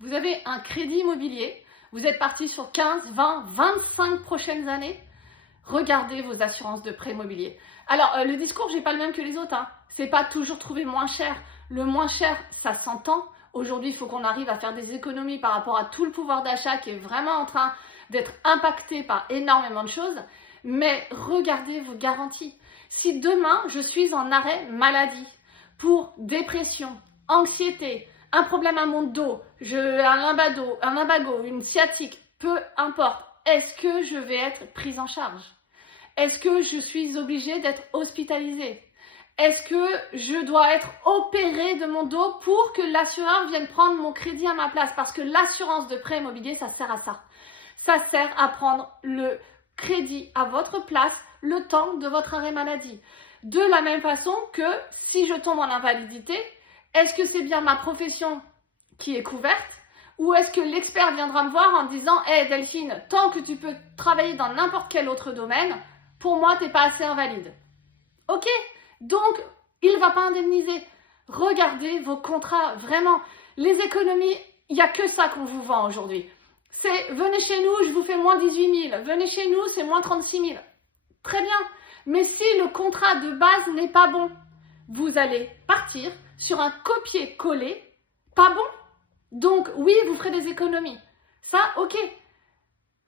Vous avez un crédit immobilier, vous êtes parti sur 15, 20, 25 prochaines années. Regardez vos assurances de prêt immobilier. Alors, le discours, j'ai pas le même que les autres. C'est pas toujours trouver moins cher. Le moins cher, ça s'entend. Aujourd'hui, il faut qu'on arrive à faire des économies par rapport à tout le pouvoir d'achat qui est vraiment en train d'être impacté par énormément de choses. Mais regardez vos garanties. Si demain, je suis en arrêt maladie pour dépression, anxiété, un problème à mon dos, un lumbago, une sciatique, peu importe, est-ce que je vais être prise en charge? Est-ce que je suis obligée d'être hospitalisée? Est-ce que je dois être opérée de mon dos pour que l'assureur vienne prendre mon crédit à ma place? Parce que l'assurance de prêt immobilier, ça sert à ça. Ça sert à prendre le crédit à votre place le temps de votre arrêt maladie. De la même façon que si je tombe en invalidité, est-ce que c'est bien ma profession qui est couverte ou est-ce que l'expert viendra me voir en disant « Hey Delphine, tant que tu peux travailler dans n'importe quel autre domaine, pour moi, tu n'es pas assez invalide. » Ok, donc il ne va pas indemniser. Regardez vos contrats, vraiment. Les économies, il n'y a que ça qu'on vous vend aujourd'hui. C'est « Venez chez nous, je vous fais moins 18 000. Venez chez nous, c'est moins 36 000. » Très bien. Mais si le contrat de base n'est pas bon, vous allez partir sur un copier-coller pas bon. Donc oui, vous ferez des économies. Ça, ok.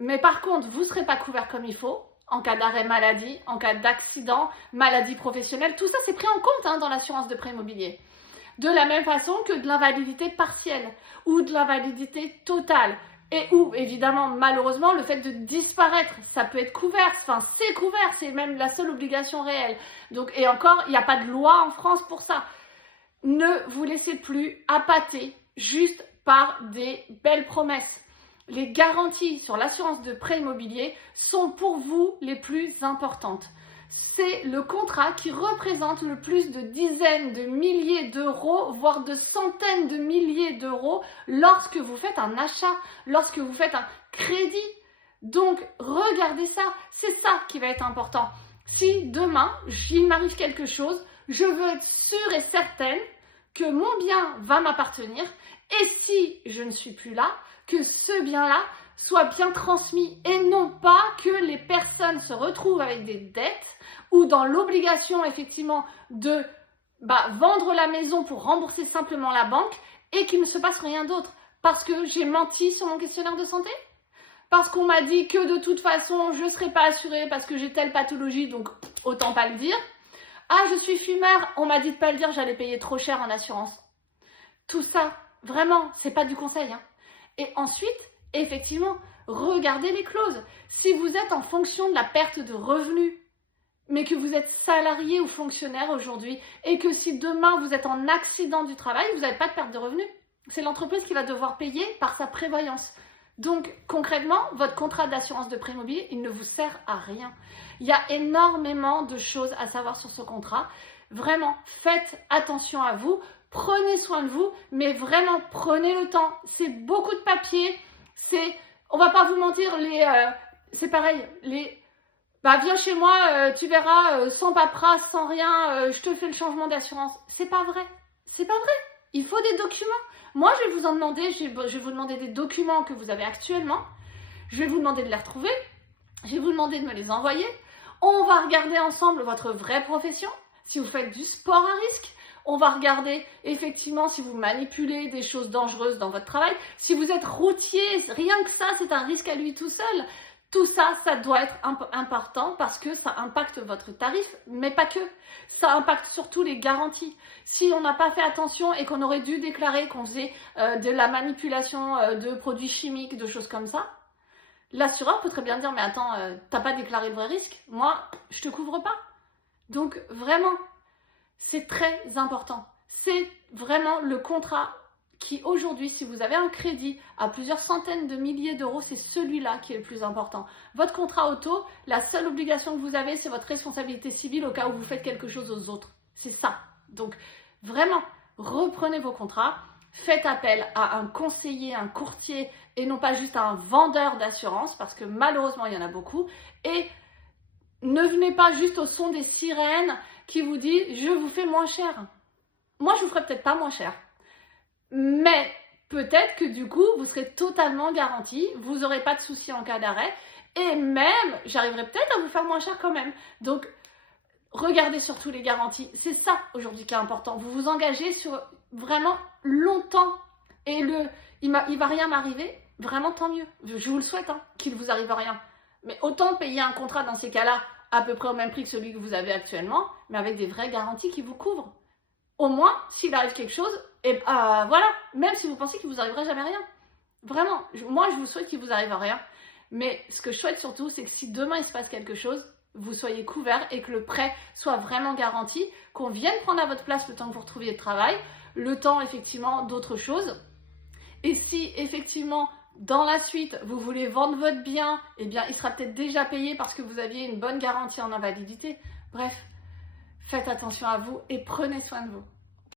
Mais par contre, vous ne serez pas couvert comme il faut en cas d'arrêt maladie, en cas d'accident, maladie professionnelle. Tout ça, c'est pris en compte dans l'assurance de prêt immobilier. De la même façon que de l'invalidité partielle ou de l'invalidité totale. Et où, évidemment, malheureusement, le fait de disparaître, ça peut être couvert. Enfin, c'est couvert, c'est même la seule obligation réelle. Donc, et encore, il n'y a pas de loi en France pour ça. Ne vous laissez plus appâter juste par des belles promesses. Les garanties sur l'assurance de prêt immobilier sont pour vous les plus importantes. C'est le contrat qui représente le plus de dizaines de milliers d'euros, voire de centaines de milliers d'euros lorsque vous faites un achat, lorsque vous faites un crédit. Donc, regardez ça, c'est ça qui va être important. Si demain, il m'arrive quelque chose, je veux être sûre et certaine que mon bien va m'appartenir et si je ne suis plus là, que ce bien-là soit bien transmis et non pas que les personnes se retrouvent avec des dettes ou dans l'obligation effectivement de vendre la maison pour rembourser simplement la banque et qu'il ne se passe rien d'autre parce que j'ai menti sur mon questionnaire de santé, parce qu'on m'a dit que de toute façon je ne serais pas assurée parce que j'ai telle pathologie, donc autant pas le dire. Ah, je suis fumeur, on m'a dit de pas le dire, j'allais payer trop cher en assurance. Tout ça, vraiment, c'est pas du conseil. Et ensuite, effectivement, regardez les clauses. Si vous êtes en fonction de la perte de revenus, mais que vous êtes salarié ou fonctionnaire aujourd'hui, et que si demain vous êtes en accident du travail, vous n'avez pas de perte de revenus. C'est l'entreprise qui va devoir payer par sa prévoyance. Donc, concrètement, votre contrat d'assurance de prêt immobilier, il ne vous sert à rien. Il y a énormément de choses à savoir sur ce contrat. Vraiment, faites attention à vous. Prenez soin de vous, mais vraiment, prenez le temps. C'est beaucoup de papier. On va pas vous mentir, c'est pareil. Viens chez moi, tu verras, sans paperasse, sans rien, je te fais le changement d'assurance. C'est pas vrai. C'est pas vrai. Il faut des documents. Moi, je vais vous en demander, je vais vous demander des documents que vous avez actuellement. Je vais vous demander de les retrouver. Je vais vous demander de me les envoyer. On va regarder ensemble votre vraie profession. Si vous faites du sport à risque, on va regarder effectivement si vous manipulez des choses dangereuses dans votre travail. Si vous êtes routier, rien que ça, c'est un risque à lui tout seul. Tout ça, ça doit être important parce que ça impacte votre tarif, mais pas que. Ça impacte surtout les garanties. Si on n'a pas fait attention et qu'on aurait dû déclarer qu'on faisait de la manipulation de produits chimiques, de choses comme ça, l'assureur peut très bien dire « Mais attends, t'as pas déclaré le vrai risque, moi, je te couvre pas. » Donc vraiment, c'est très important. C'est vraiment le contrat qui aujourd'hui, si vous avez un crédit à plusieurs centaines de milliers d'euros, c'est celui-là qui est le plus important. Votre contrat auto, la seule obligation que vous avez, c'est votre responsabilité civile au cas où vous faites quelque chose aux autres. C'est ça. Donc vraiment, reprenez vos contrats, faites appel à un conseiller, un courtier et non pas juste à un vendeur d'assurance parce que malheureusement, il y en a beaucoup. Et ne venez pas juste au son des sirènes qui vous dit « je vous fais moins cher ». Moi, je vous ferai peut-être pas moins cher. Mais peut-être que du coup, vous serez totalement garanti, vous n'aurez pas de soucis en cas d'arrêt, et même, j'arriverai peut-être à vous faire moins cher quand même. Donc, regardez surtout les garanties. C'est ça aujourd'hui qui est important. Vous vous engagez sur vraiment longtemps, et il va rien m'arriver, vraiment tant mieux. Je vous le souhaite, hein, qu'il vous arrive rien. Mais autant payer un contrat dans ces cas-là à peu près au même prix que celui que vous avez actuellement, mais avec des vraies garanties qui vous couvrent. Au moins, s'il arrive quelque chose, et voilà, même si vous pensez qu'il vous arrivera jamais rien. Vraiment, moi je vous souhaite qu'il vous arrive rien. Mais ce que je souhaite surtout, c'est que si demain il se passe quelque chose, vous soyez couvert et que le prêt soit vraiment garanti, qu'on vienne prendre à votre place le temps que vous retrouviez le travail, le temps effectivement d'autres choses. Et si effectivement dans la suite vous voulez vendre votre bien, eh bien il sera peut-être déjà payé parce que vous aviez une bonne garantie en invalidité. Bref, faites attention à vous et prenez soin de vous.